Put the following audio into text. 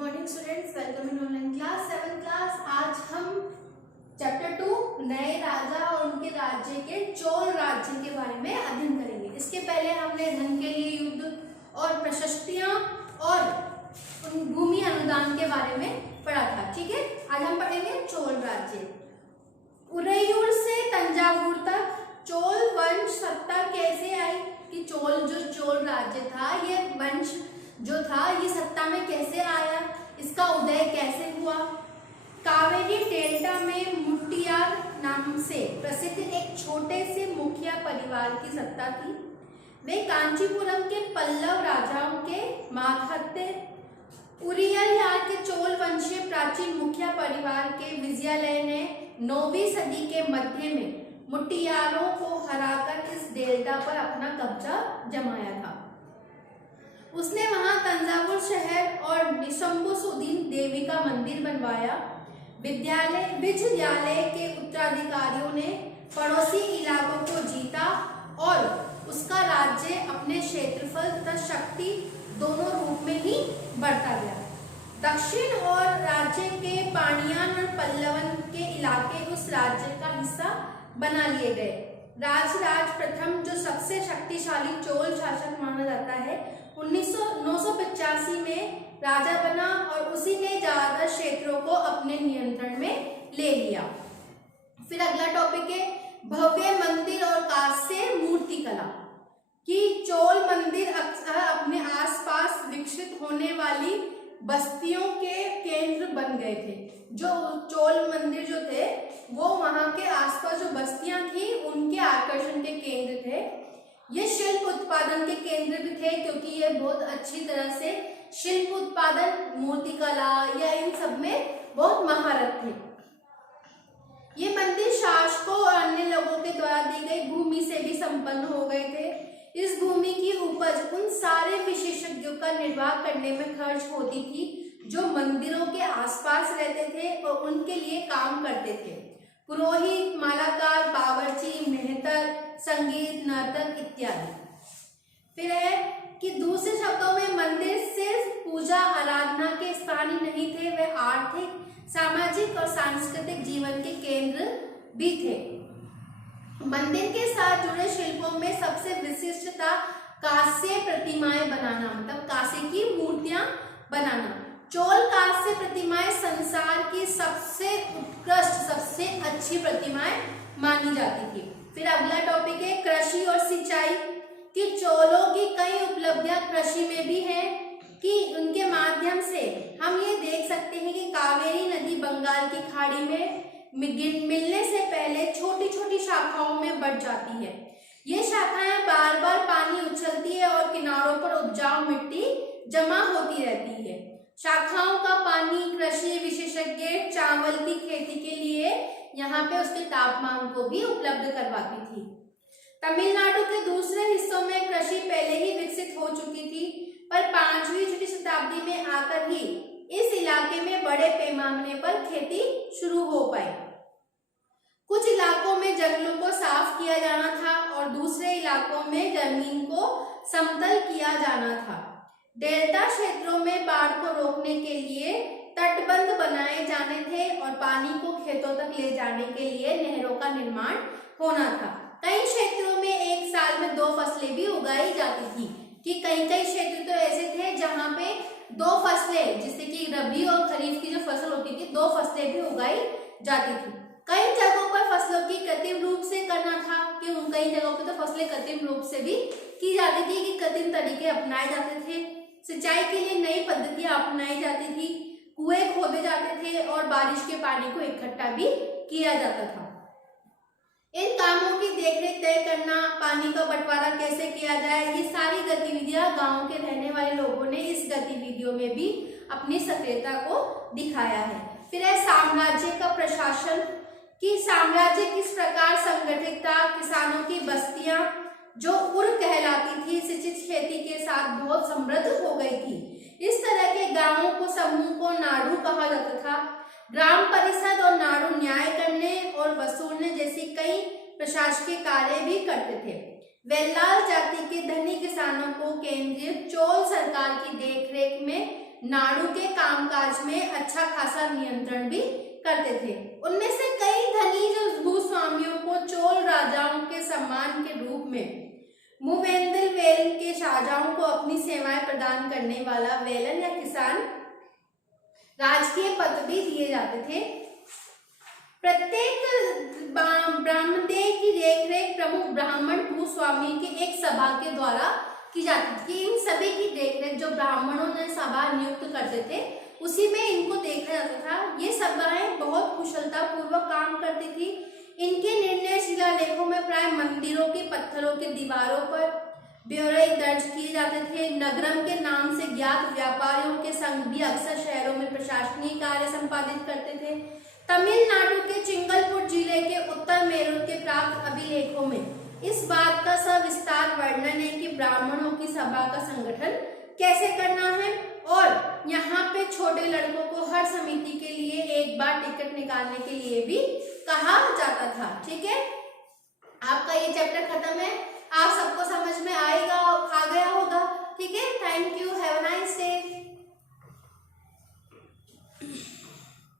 Morning students, welcome in online class 7th class. आज हम chapter 2 नए राजा और उनके राज्य के चोल राज्य के बारे में अध्ययन करेंगे। इसके पहले हमने धन के लिए युद्ध और प्रशस्तियां और भूमि अनुदान के बारे में पढ़ा था। ठीक है, आज हम पढ़ेंगे चोल राज्य। उरैयूर से तंजावुर तक चोल वंश सत्ता कैसे आई, कि चोल राज्य था, ये वंश जो था ये सत्ता में कैसे आया, इसका उदय कैसे हुआ। कावेरी डेल्टा में मुट्टियार नाम से प्रसिद्ध एक छोटे से मुखिया परिवार की सत्ता थी। वे कांचीपुरम के पल्लव राजाओं के मातहत थे। उरियलयार के चोल वंशीय प्राचीन मुखिया परिवार के विजयालय ने 9वीं सदी के मध्य में मुट्टियारों को हराकर इस डेल्टा पर अपना कब्जा जमाया था। उसने वहां तंजावुर शहर और निशंभुसुदीन देवी का मंदिर बनवाया। विजयालय के उत्तराधिकारियों ने पड़ोसी इलाकों को जीता और उसका राज्य अपने क्षेत्रफल तथा शक्ति दोनों रूप में ही बढ़ता गया। दक्षिण और राज्य के पाणियान और पल्लवन के इलाके उस राज्य का हिस्सा बना लिए गए। राजराज प्रथम, जो सबसे शक्तिशाली चोल शासक माना जाता है, 985 में राजा बना और उसी ने ज्यादातर क्षेत्रों को अपने नियंत्रण में ले लिया। फिर अगला टॉपिक है भव्य मंदिर और कांस्य मूर्ति कला। कि चोल मंदिर अक्सर अपने आसपास विकसित होने वाली बस्तियों के केंद्र बन गए थे। जो चोल मंदिर जो थे वो वहां के आसपास जो बस्तियां थी उनके आकर्षण के केंद्र थे। ये शिल्प उत्पादन के केंद्र भी थे, क्योंकि ये बहुत अच्छी तरह से शिल्प उत्पादन, मूर्तिकला या इन सब में बहुत महारत थे। ये मंदिर शासकों और अन्य लोगों के द्वारा दी गई भूमि से भी संपन्न हो गए थे। इस भूमि की उपज उन सारे विशेषज्ञों का निर्वाह करने में खर्च होती थी जो मंदिरों के आसपास रहते थे और उनके लिए काम करते थे। पुरोहित, मालाकार, बावर्ची, मेहतर, संगीत, नर्तक इत्यादि। फिर है कि दूसरे शब्दों में मंदिर सिर्फ पूजा आराधना के स्थान ही नहीं थे, वे आर्थिक, सामाजिक और सांस्कृतिक जीवन के केंद्र भी थे। मंदिर के साथ जुड़े शिल्पों में सबसे विशिष्ट था कांस्य प्रतिमाएं बनाना, मतलब कांस्य की मूर्तियां बनाना। चोल कांस्य प्रतिमाएं संसार की सबसे उत्कृष्ट, सबसे अच्छी प्रतिमाएं मानी जाती थी। फिर अगला टॉपिक है कृषि और सिंचाई। कि चोलों की कई उपलब्धियां कृषि में भी हैं, कि उनके माध्यम से हम ये देख सकते हैं कि कावेरी नदी बंगाल की खाड़ी में मिलने से पहले छोटी छोटी शाखाओं में बढ़ जाती है। ये शाखाएं बार बार पानी उछलती है और किनारों पर उपजाऊ मिट्टी जमा होती रहती है। शाखाओं का पानी कृषि विशेषज्ञ चावल की खेती के लिए यहाँ पे उसके तापमान को भी उपलब्ध करवाती थी। तमिलनाडु के दूसरे हिस्सों में कृषि पहले ही विकसित हो चुकी थी, पर 5वीं शताब्दी में आकर ही इस इलाके में बड़े पैमाने पर खेती शुरू हो पाई। कुछ इलाकों में जंगलों को साफ किया जाना था और दूसरे इलाकों में जमीन को समतल किया जाना था। डेल्टा क्षेत्रों में बाढ़ को रोकने के लिए तटबंध बनाए जाने थे और पानी को खेतों तक ले जाने के लिए नहरों का निर्माण होना था। कई क्षेत्रों में एक साल में 2 फसलें भी उगाई जाती थी, कि कई क्षेत्र तो ऐसे थे जहां पे 2 फसलें, जैसे कि रबी और खरीफ की जो फसल होती थी, 2 फसलें भी उगाई जाती थी। कई जगहों पर फसलों की कृत्रिम रूप से करना था, कि कई जगहों पर तो फसलें कृत्रिम रूप से भी की जाती थी, कि कृत्रिम तरीके अपनाए जाते थे। सिंचाई के लिए नई पद्धतियां अपनाई जाती थी, कुएं खोदे जाते थे और बारिश के पानी को इकट्ठा भी किया जाता था। इन कामों की देखरेख तय करना, पानी का बंटवारा कैसे किया जाए, ये सारी गतिविधियां गांव के रहने वाले लोगों ने इस गतिविधियों में भी अपनी सक्रियता को दिखाया है। फिर है साम्राज्य का प्रशासन। कि साम्राज्य किस प्रकार संगठित था। किसानों की बस्तियां जो उर कहलाती थी, सिंचित खेती के साथ बहुत समृद्ध हो गई थी। इस तरह के गांवों को समूह को नाडु कहा जाता था। ग्राम परिषद और नाडु न्याय करने और वसूलने जैसी कई प्रशासकीय कार्य भी करते थे। वेल्लाल जाति के धनी किसानों को केंद्रीय चोल सरकार की देखरेख में नाडु के कामकाज में अच्छा खासा नियंत्रण भी करते थे। उनमें से कई धनी जो भूस्वामियों को चोल राजाओं के सम्मान के रूप में मूवेंदलवेल के शाहजहां को अपनी सेवाएं प्रदान करने वाला वेलन या किसान राजकीय पद भी दिए जाते थे। प्रत्येक ब्राह्मणदेव की देखरेख प्रमुख ब्राह्मण भूस्वामी के एक सभा के द्वारा की जाती थी। इन सभी की देखरेख जो ब्राह्मणों ने सभा नियुक्त करते थे उसी में इनको देखा जाता था। ये सभाएं बहुत कुशलता पूर्वक काम करती थी। इनके निर्णय शिलालेखों में प्राय मंदिरों के पत्थरों की दीवारों पर ब्यौरे दर्ज किए जाते थे। नगरम के नाम से ज्ञात व्यापारियों के संघ भी अक्सर शहरों में प्रशासनिक कार्य संपादित करते थे। तमिलनाडु के चिंगलपुर जिले के उत्तर मेरूर के प्राप्त अभिलेखों में इस बात का सविस्तार वर्णन है कि ब्राह्मणों की सभा का संगठन कैसे करना है और यहाँ पे छोटे लड़कों को हर समिति के लिए एक बार टिकट निकालने के लिए भी कहा जाता था। ठीक है, आपका ये चैप्टर खत्म है। आप सबको समझ में आ गया होगा। ठीक है, thank you, have a nice day.